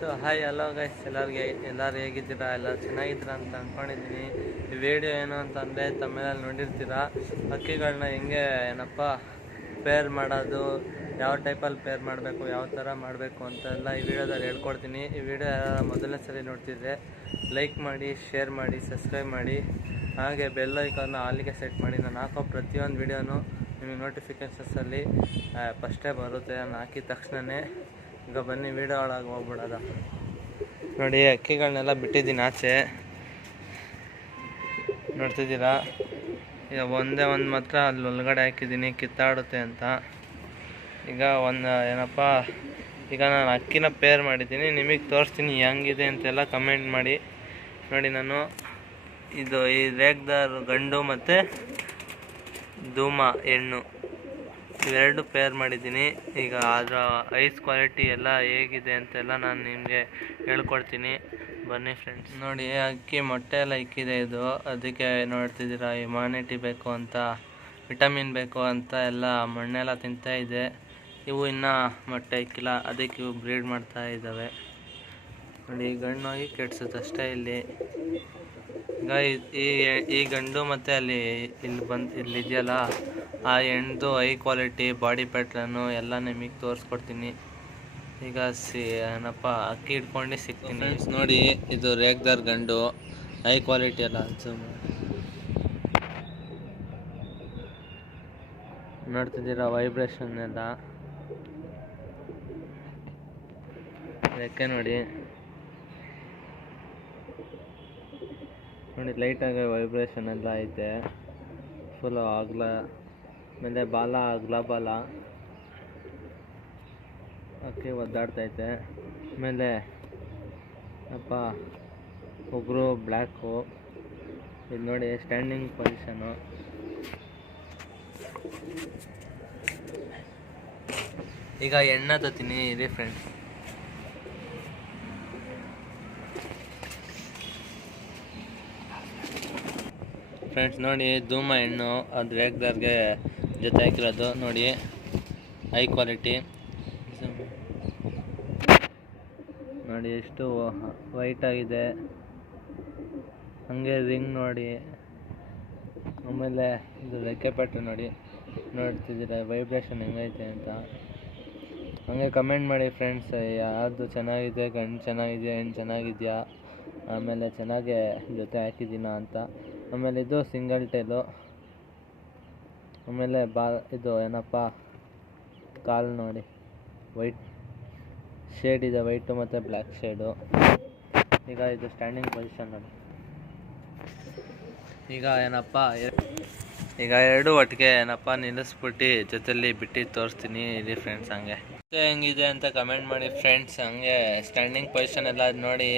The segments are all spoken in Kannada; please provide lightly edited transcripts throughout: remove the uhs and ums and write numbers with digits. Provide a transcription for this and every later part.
ಸೊ ಹಾಯ್ ಹಲೋ ಗೈಸ್, ಎಲ್ಲರೂ ಹೇಗಿದ್ದೀರಾ? ಎಲ್ಲರೂ ಚೆನ್ನಾಗಿದ್ದೀರಾ ಅಂತ ಅಂದ್ಕೊಂಡಿದ್ದೀನಿ. ಈ ವಿಡಿಯೋ ಏನು ಅಂತಂದರೆ, ತಮ್ಮೆಲ್ಲ ನೋಡಿರ್ತೀರಾ ಹಕ್ಕಿಗಳನ್ನ ಹೆಂಗೆ ಪೇರ್ ಮಾಡೋದು, ಯಾವ ಟೈಪಲ್ಲಿ ಪೇರ್ ಮಾಡಬೇಕು, ಯಾವ ಥರ ಮಾಡಬೇಕು ಅಂತೆಲ್ಲ ಈ ವಿಡಿಯೋದಲ್ಲಿ ಹೇಳ್ಕೊಡ್ತೀನಿ. ಈ ವಿಡಿಯೋ ಯಾರು ಮೊದಲನೇ ಸರಿ ನೋಡ್ತಿದ್ರೆ ಲೈಕ್ ಮಾಡಿ, ಶೇರ್ ಮಾಡಿ, ಸಬ್ಸ್ಕ್ರೈಬ್ ಮಾಡಿ, ಹಾಗೆ ಬೆಲ್ ಐಕಾನ್ನ ಆಲಿಗೆ ಸೆಟ್ ಮಾಡಿ. ನಾನು ಹಾಕೋ ಪ್ರತಿಯೊಂದು ವಿಡಿಯೋನು ನಿಮಗೆ ನೋಟಿಫಿಕೇಷನ್ಸಲ್ಲಿ ಫಸ್ಟೇ ಬರುತ್ತೆ. ನಾನು ಹಾಕಿದ ತಕ್ಷಣವೇ. ಈಗ ಬನ್ನಿ ವಿಡಿಯೋ ಒಳಗೆ ಹೋಗ್ಬಿಡೋದ. ನೋಡಿ, ಅಕ್ಕಿಗಳನ್ನೆಲ್ಲ ಬಿಟ್ಟಿದ್ದೀನಿ ಆಚೆ, ನೋಡ್ತಿದ್ದೀರಾ? ಈಗ ಒಂದೇ ಒಂದು ಮಾತ್ರ ಅಲ್ಲಿ ಒಳಗಡೆ ಹಾಕಿದ್ದೀನಿ, ಕಿತ್ತಾಡುತ್ತೆ ಅಂತ. ಈಗ ಈಗ ನಾನು ಅಕ್ಕಿನ ಪೇರ್ ಮಾಡಿದ್ದೀನಿ, ನಿಮಗೆ ತೋರಿಸ್ತೀನಿ ಹೆಂಗಿದೆ ಅಂತೆಲ್ಲ ಕಮೆಂಟ್ ಮಾಡಿ. ನೋಡಿ, ನಾನು ಈ ರೇಗ್ದಾರ್ ಗಂಡು ಮತ್ತು ಧೂಮ ಹೆಣ್ಣು ಇವೆರಡು ಪೇರ್ ಮಾಡಿದ್ದೀನಿ. ಈಗ ಅದರ ಐಸ್ ಕ್ವಾಲಿಟಿ ಎಲ್ಲ ಹೇಗಿದೆ ಅಂತೆಲ್ಲ ನಾನು ನಿಮಗೆ ಹೇಳ್ಕೊಡ್ತೀನಿ. ಬನ್ನಿ ಫ್ರೆಂಡ್ಸ್. ನೋಡಿ, ಅಕ್ಕಿ ಮೊಟ್ಟೆ ಎಲ್ಲ ಇಕ್ಕಿದೆ. ಇದು ಅದಕ್ಕೆ ನೋಡ್ತಿದ್ದೀರಾ, ಹ್ಯುಮ್ಯಾನಿಟಿ ಬೇಕು ಅಂತ, ವಿಟಮಿನ್ ಬೇಕು ಅಂತ ಎಲ್ಲ ಮಣ್ಣೆಲ್ಲ ತಿಂತಾ ಇದೆ. ಇವು ಇನ್ನೂ ಮೊಟ್ಟೆ ಇಕ್ಕಿಲ್ಲ, ಅದಕ್ಕೆ ಇವು ಬ್ರೀಡ್ ಮಾಡ್ತಾ ಇದ್ದಾವೆ. ನೋಡಿ, ಗಂಡು ಹೋಗಿ ಕೆಡ್ಸುತ್ತೆ ಅಷ್ಟೇ. ಈಗ ಈ ಗಂಡು ಮತ್ತು ಇಲ್ಲಿದೆಯಲ್ಲ, ಆ ಹೆಣ್ದು ಐ ಕ್ವಾಲಿಟಿ, ಬಾಡಿ ಪ್ಯಾಟ್ರನ್ನು ಎಲ್ಲ ನಿಮಗೆ ತೋರಿಸ್ಕೊಡ್ತೀನಿ. ಈಗ ಅಕ್ಕಿ ಇಟ್ಕೊಂಡು ಸಿಗ್ತೀನಿ. ನೋಡಿ, ಇದು ರೇಗ್ದಾರ್ ಗಂಡು, ಐ ಕ್ವಾಲಿಟಿ ಎಲ್ಲ ನೋಡ್ತಿದ್ದೀರಾ, ವೈಬ್ರೇಷನ್ ಎಲ್ಲ ರೆಕ್ಕೆ ನೋಡಿ ಲೈಟಾಗಿ ವೈಬ್ರೇಷನ್ ಎಲ್ಲ ಐತೆ. ಫುಲ್ ಆಗಲ ಆಮೇಲೆ ಬಾಲ ಬಾಲ ಅಕ್ಕಿ ಒದ್ದಾಡ್ತೈತೆ. ಆಮೇಲೆ ಒಬ್ಬರು ಬ್ಲ್ಯಾಕು. ಇದು ನೋಡಿ, ಸ್ಟ್ಯಾಂಡಿಂಗ್ ಪೊಸಿಷನು. ಈಗ ಎಣ್ಣೆ ತತ್ತೀನಿ ಇರಿ ಫ್ರೆಂಡ್ಸ್. ನೋಡಿ, ಧೂಮ ಹೆಣ್ಣು, ಅದು ರೇಗ್ದಾರ್ಗೆ ಜೊತೆ ಹಾಕಿರೋದು. ನೋಡಿ, ಹೈ ಕ್ವಾಲಿಟಿ ನೋಡಿ, ಎಷ್ಟು ವೈಟ್ ಆಗಿದೆ. ಹಂಗೆ ರಿಂಗ್ ನೋಡಿ, ಆಮೇಲೆ ಇದು ರೆಕ್ಕೆ ಪೆಟ್ಟು ನೋಡ್ತಿದ್ದೀರಾ ವೈಬ್ರೇಷನ್ ಹೆಂಗೈತೆ ಅಂತ. ಹಂಗೆ ಕಮೆಂಟ್ ಮಾಡಿ ಫ್ರೆಂಡ್ಸ್, ಯಾವುದು ಚೆನ್ನಾಗಿದೆ, ಗಂಡು ಚೆನ್ನಾಗಿದೆಯಾ, ಹೆಣ್ಣು ಚೆನ್ನಾಗಿದೆಯಾ, ಆಮೇಲೆ ಚೆನ್ನಾಗೆ ಜೊತೆ ಹಾಕಿದ್ದೀನ ಅಂತ. ಆಮೇಲೆ ಇದು ಸಿಂಗಲ್ ಟೈಲು. ಆಮೇಲೆ ಇದು ಕಾಲು ನೋಡಿ, ವೈಟ್ ಶೇಡ್ ಇದೆ, ವೈಟು ಮತ್ತು ಬ್ಲ್ಯಾಕ್ ಶೇಡು. ಈಗ ಇದು ಸ್ಟ್ಯಾಂಡಿಂಗ್ ಪೊಸಿಷನ್ ನೋಡಿ. ಈಗ ಎರಡು ಒಟ್ಟಿಗೆ ನಿಲ್ಲಿಸ್ಬಿಟ್ಟು ಜೊತೆಲಿ ಬಿಟ್ಟು ತೋರಿಸ್ತೀನಿ ಇಲ್ಲಿ ಫ್ರೆಂಡ್ಸ್. ಹಂಗೆ ಹೆಂಗಿದೆ ಅಂತ ಕಮೆಂಟ್ ಮಾಡಿ ಫ್ರೆಂಡ್ಸ್. ಹಂಗೆ ಸ್ಟ್ಯಾಂಡಿಂಗ್ ಪೊಸಿಷನ್ ಎಲ್ಲ ನೋಡಿ.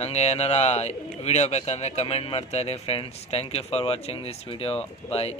ಹಂಗೆ ಏನಾರ ವಿಡಿಯೋ ಬೇಕಂದರೆ ಕಮೆಂಟ್ ಮಾಡ್ತಾಯಿರಿ friends. Thank you for watching this video. Bye.